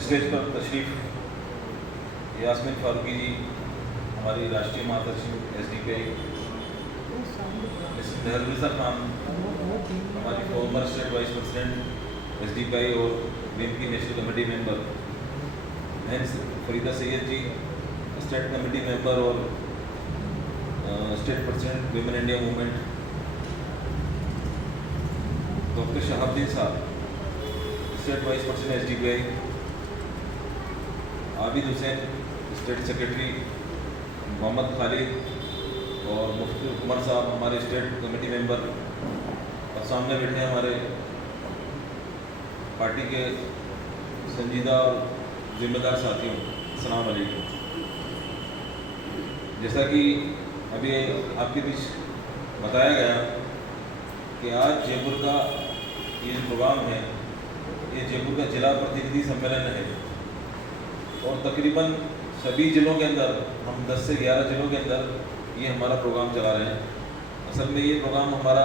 Stage पर तशरीफ़ यास्मीन फारूकी जी, हमारी राष्ट्रीय महासचिव SDPI, मिस नहरुनिसा खान, हमारी former state vice president SDPI और विम की national committee member, Farida Syed ji, state committee member और state president Women India Movement, doctor Shahabuddin sahab, state vice president SDPI, Abid Hussain, state secretary, Mohammad Khalid और मुफ्ती उमर साहब, हमारे स्टेट कमेटी मेंबर, और सामने बैठे हैं हमारे पार्टी के संजीदा और जिम्मेदार साथियों, अस्सलाम वालेकुम। जैसा कि अभी आपके बीच बताया गया कि आज जयपुर का ये जो प्रोग्राम है, ये जयपुर का जिला प्रतिनिधि सम्मेलन है और तकरीबन सभी ज़िलों के अंदर हम 10 से 11 ज़िलों के अंदर ये हमारा प्रोग्राम चला रहे हैं। असल में ये प्रोग्राम हमारा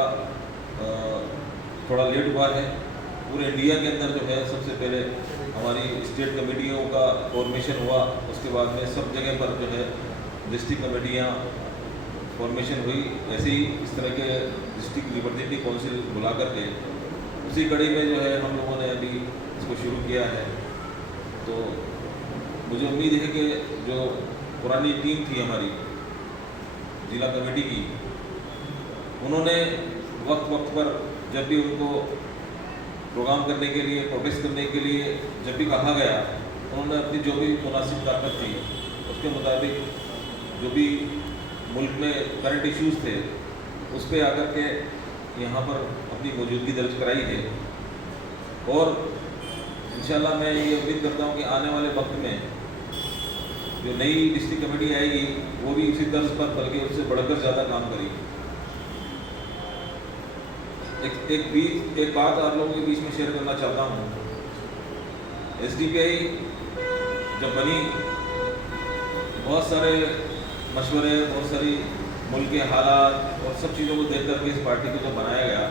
थोड़ा लेट हुआ है। पूरे इंडिया के अंदर जो है सबसे पहले हमारी स्टेट कमेटियों का फॉर्मेशन हुआ, उसके बाद में सब जगह पर जो है डिस्ट्रिक्ट कमेटियाँ फॉर्मेशन हुई। ऐसे ही इस तरह के डिस्ट्रिक्ट रिप्रेजेंटेटिव काउंसिल बुला करके उसी कड़ी में जो है हम लोगों ने अभी इसको शुरू किया है। तो मुझे उम्मीद है कि जो पुरानी टीम थी हमारी जिला कमेटी की, उन्होंने वक्त वक्त पर जब भी उनको प्रोग्राम करने के लिए, प्रोटेस्ट करने के लिए जब भी कहा गया, उन्होंने अपनी जो भी मुनासिब ताकत थी उसके मुताबिक जो भी मुल्क में करंट इश्यूज़ थे उस पर आकर के यहाँ पर अपनी मौजूदगी दर्ज कराई है। और इंशाल्लाह मैं ये उम्मीद करता हूँ कि आने वाले वक्त में जो नई डिस्ट्रिक्ट कमेटी आएगी वो भी इसी तर्ज पर बल्कि उससे बढ़कर ज़्यादा काम करेगी। एक बात आप लोगों के बीच में शेयर करना चाहता हूँ। SDPI जब बनी, बहुत सारे मशवरे, बहुत सारी मुल्क के हालात और सब चीज़ों को देख करके इस पार्टी को जब बनाया गया,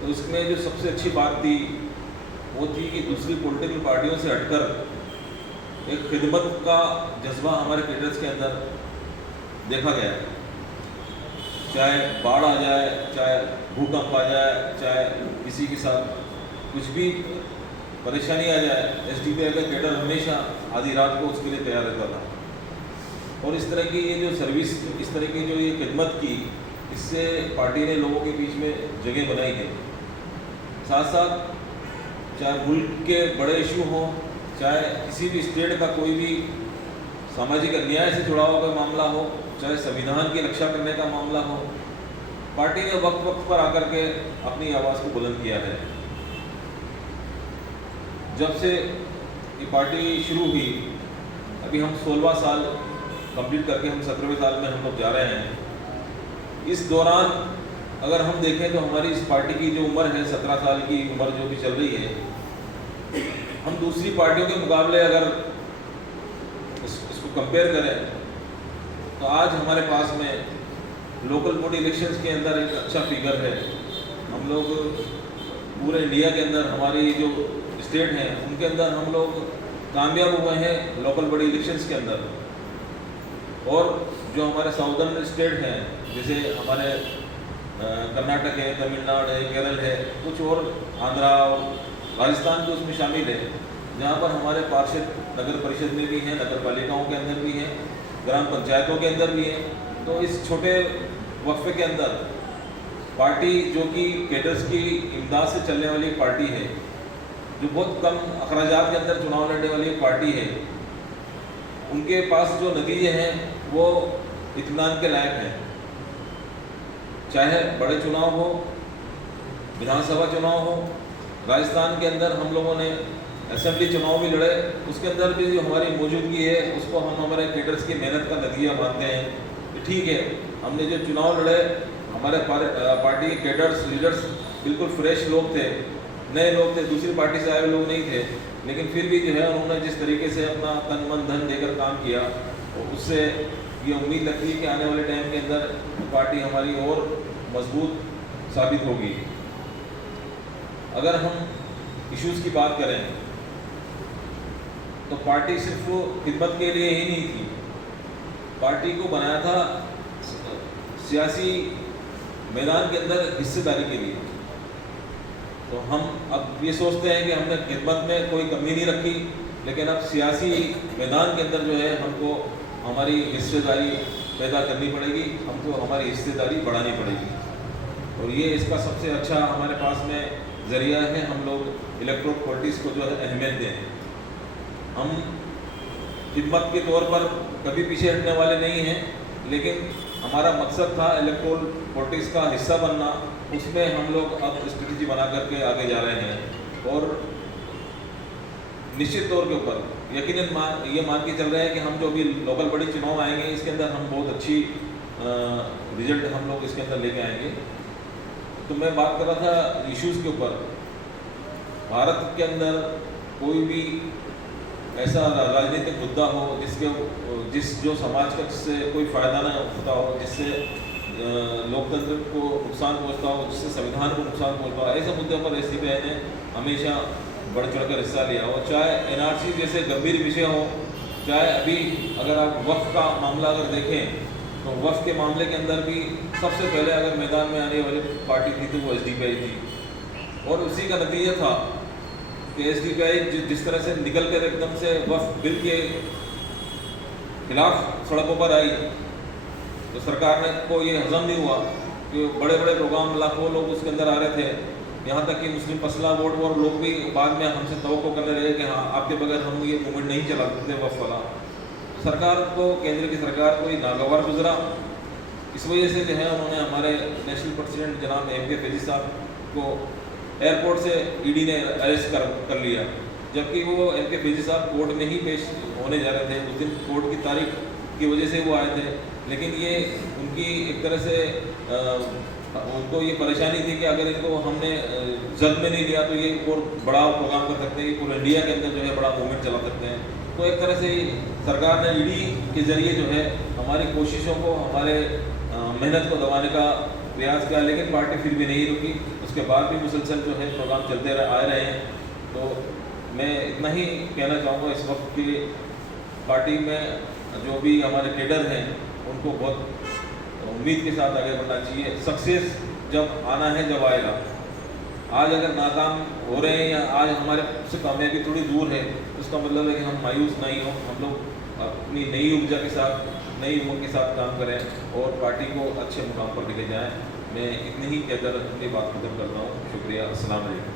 तो उसमें जो सबसे अच्छी बात थी वो थी कि दूसरी पॉलिटिकल पार्टियों से हटकर एक खिदमत का जज्बा हमारे कैडर्स के अंदर देखा गया। चाहे बाढ़ आ जाए, चाहे भूकंप आ जाए, चाहे किसी के साथ कुछ भी परेशानी आ जाए, SDPI का कैडर हमेशा आधी रात को उसके लिए तैयार रहता था। और इस तरह की ये जो सर्विस, इस तरह की जो ये खिदमत की, इससे पार्टी ने लोगों के बीच में जगह बनाई है। साथ साथ चाहे मुल्क के बड़े इशू हों, चाहे किसी भी स्टेट का कोई भी सामाजिक अन्याय से जुड़ा हुआ कोई मामला हो, चाहे संविधान की रक्षा करने का मामला हो, पार्टी ने वक्त वक्त पर आकर के अपनी आवाज़ को बुलंद किया है। जब से ये पार्टी शुरू हुई, अभी हम 16वां साल कंप्लीट करके हम 17वें साल में हम लोग जा रहे हैं। इस दौरान अगर हम देखें तो हमारी इस पार्टी की जो उम्र है, 17 साल की उम्र जो भी चल रही है, हम दूसरी पार्टियों के मुकाबले अगर इसको कंपेयर करें तो आज हमारे पास में लोकल बॉडी इलेक्शंस के अंदर एक अच्छा फिगर है। हम लोग पूरे इंडिया के अंदर, हमारी जो स्टेट हैं उनके अंदर हम लोग कामयाब हुए हैं लोकल बॉडी इलेक्शंस के अंदर। और जो हमारे साउदर्न स्टेट हैं, जैसे हमारे कर्नाटक है, तमिलनाडु है, केरल है, कुछ और आंध्रा और राजस्थान भी उसमें शामिल है, जहाँ पर हमारे पार्षद नगर परिषद में भी हैं, नगर पालिकाओं के अंदर भी हैं, ग्राम पंचायतों के अंदर भी हैं। तो इस छोटे वक्फे के अंदर पार्टी, जो कि कैडर्स की इमदाद से चलने वाली पार्टी है, जो बहुत कम अखराजात के अंदर चुनाव लड़ने वाली पार्टी है, उनके पास जो नतीजे हैं वो इत्मीनान के लायक हैं। चाहे बड़े चुनाव हो, विधानसभा चुनाव हो, राजस्थान के अंदर हम लोगों ने असेंबली चुनाव भी लड़े, उसके अंदर भी जो हमारी मौजूदगी है उसको हम हमारे कैडर्स की मेहनत का नतीजा मानते हैं। ठीक है, हमने जो चुनाव लड़े, हमारे पार्टी के कैडर्स, लीडर्स बिल्कुल फ्रेश लोग थे, नए लोग थे, दूसरी पार्टी से आए हुए लोग नहीं थे, लेकिन फिर भी जो है उन्होंने जिस तरीके से अपना तन मन धन देकर काम किया, और उससे ये उम्मीद लगती है कि आने वाले टाइम के अंदर पार्टी हमारी और मजबूत साबित होगी। अगर हम इश्यूज़ की बात करें तो पार्टी सिर्फ खिदमत के लिए ही नहीं थी, पार्टी को बनाया था सियासी मैदान के अंदर हिस्सेदारी के लिए। तो हम अब ये सोचते हैं कि हमने खिदमत में कोई कमी नहीं रखी, लेकिन अब सियासी मैदान के अंदर जो है हमको हमारी हिस्सेदारी पैदा करनी पड़ेगी, हमको हमारी हिस्सेदारी बढ़ानी पड़ेगी। और ये इसका सबसे अच्छा हमारे पास में ज़रिया है, हम लोग इलेक्ट्रोल पॉलिटिक्स को जो है अहमियत दें। हम खिदमत के तौर पर कभी पीछे हटने वाले नहीं हैं, लेकिन हमारा मकसद था इलेक्ट्रोल पॉलिटिक्स का हिस्सा बनना, उसमें हम लोग अब स्ट्रेटजी बना करके आगे जा रहे हैं। और निश्चित तौर के ऊपर यकीनन ये मान के चल रहे हैं कि हम जो भी लोकल बड़ी चुनाव आएंगे इसके अंदर हम बहुत अच्छी रिजल्ट हम लोग इसके अंदर लेके आएंगे। तो मैं बात कर रहा था इश्यूज़ के ऊपर। भारत के अंदर कोई भी ऐसा राजनीतिक मुद्दा हो जो समाज का जिससे कोई फ़ायदा ना होता हो, जिससे लोकतंत्र को नुकसान पहुंचता हो, जिससे संविधान को नुकसान पहुंचता हो, ऐसे मुद्दों पर एसडीपीआई ने हमेशा बढ़ चढ़कर हिस्सा लिया हो। चाहे एनआरसी जैसे गंभीर विषय हो, चाहे अभी अगर आप वक्फ का मामला अगर देखें तो वक्फ के मामले के अंदर भी सबसे पहले अगर मैदान में आने वाली पार्टी थी तो वो एसडीपीआई थी। और उसी का नतीजा था कि एसडीपीआई जिस तरह से निकल कर एकदम से वक्फ बिल के खिलाफ सड़कों पर आई, तो सरकार ने को ये हजम नहीं हुआ कि बड़े बड़े प्रोग्राम लाखों लोग उसके अंदर आ रहे थे, यहाँ तक कि मुस्लिम फसला बोर्ड और लोग भी बाद में हमसे तवक्को करने लगे कि हाँ आपके बगैर हम ये मूवमेंट नहीं चला सकते वक्फ वाला। सरकार को, केंद्र की सरकार को ये नागवार गुजरा। इस वजह से जो है उन्होंने हमारे नेशनल प्रेसिडेंट जनाब एमके फैजी साहब को एयरपोर्ट से ईडी ने अरेस्ट कर लिया, जबकि वो एमके फैजी साहब कोर्ट में ही पेश होने जा रहे थे। उस दिन कोर्ट की तारीख की वजह से वो आए थे, लेकिन ये उनकी एक तरह से उनको ये परेशानी थी कि अगर इनको हमने जल्द में नहीं लिया तो ये और बड़ा प्रोग्राम कर सकते हैं, ये पूरे इंडिया के अंदर जो है बड़ा मूवमेंट चला सकते हैं। तो एक तरह से सरकार ने ईडी के ज़रिए जो है हमारी कोशिशों को, हमारे मेहनत को दबाने का प्रयास किया, लेकिन पार्टी फिर भी नहीं रुकी। उसके बाद भी मुसलसल जो है प्रोग्राम चलते आ रहे हैं। तो मैं इतना ही कहना चाहूँगा, इस वक्त की पार्टी में जो भी हमारे कैडर हैं उनको बहुत उम्मीद के साथ आगे बढ़ना चाहिए। सक्सेस जब आना है जब आएगा। आज अगर नाकाम हो रहे हैं या आज हमारे से कामयाबी थोड़ी दूर है, उसका मतलब है कि हम मायूस नहीं हो। हम लोग अपनी नई ऊर्जा के साथ, नई उमंग के साथ काम करें और पार्टी को अच्छे मुकाम पर लेके जाएं। मैं इतनी ही कहकर अपनी बात खत्म करता हूँ। शुक्रिया। अस्सलाम वालेकुम।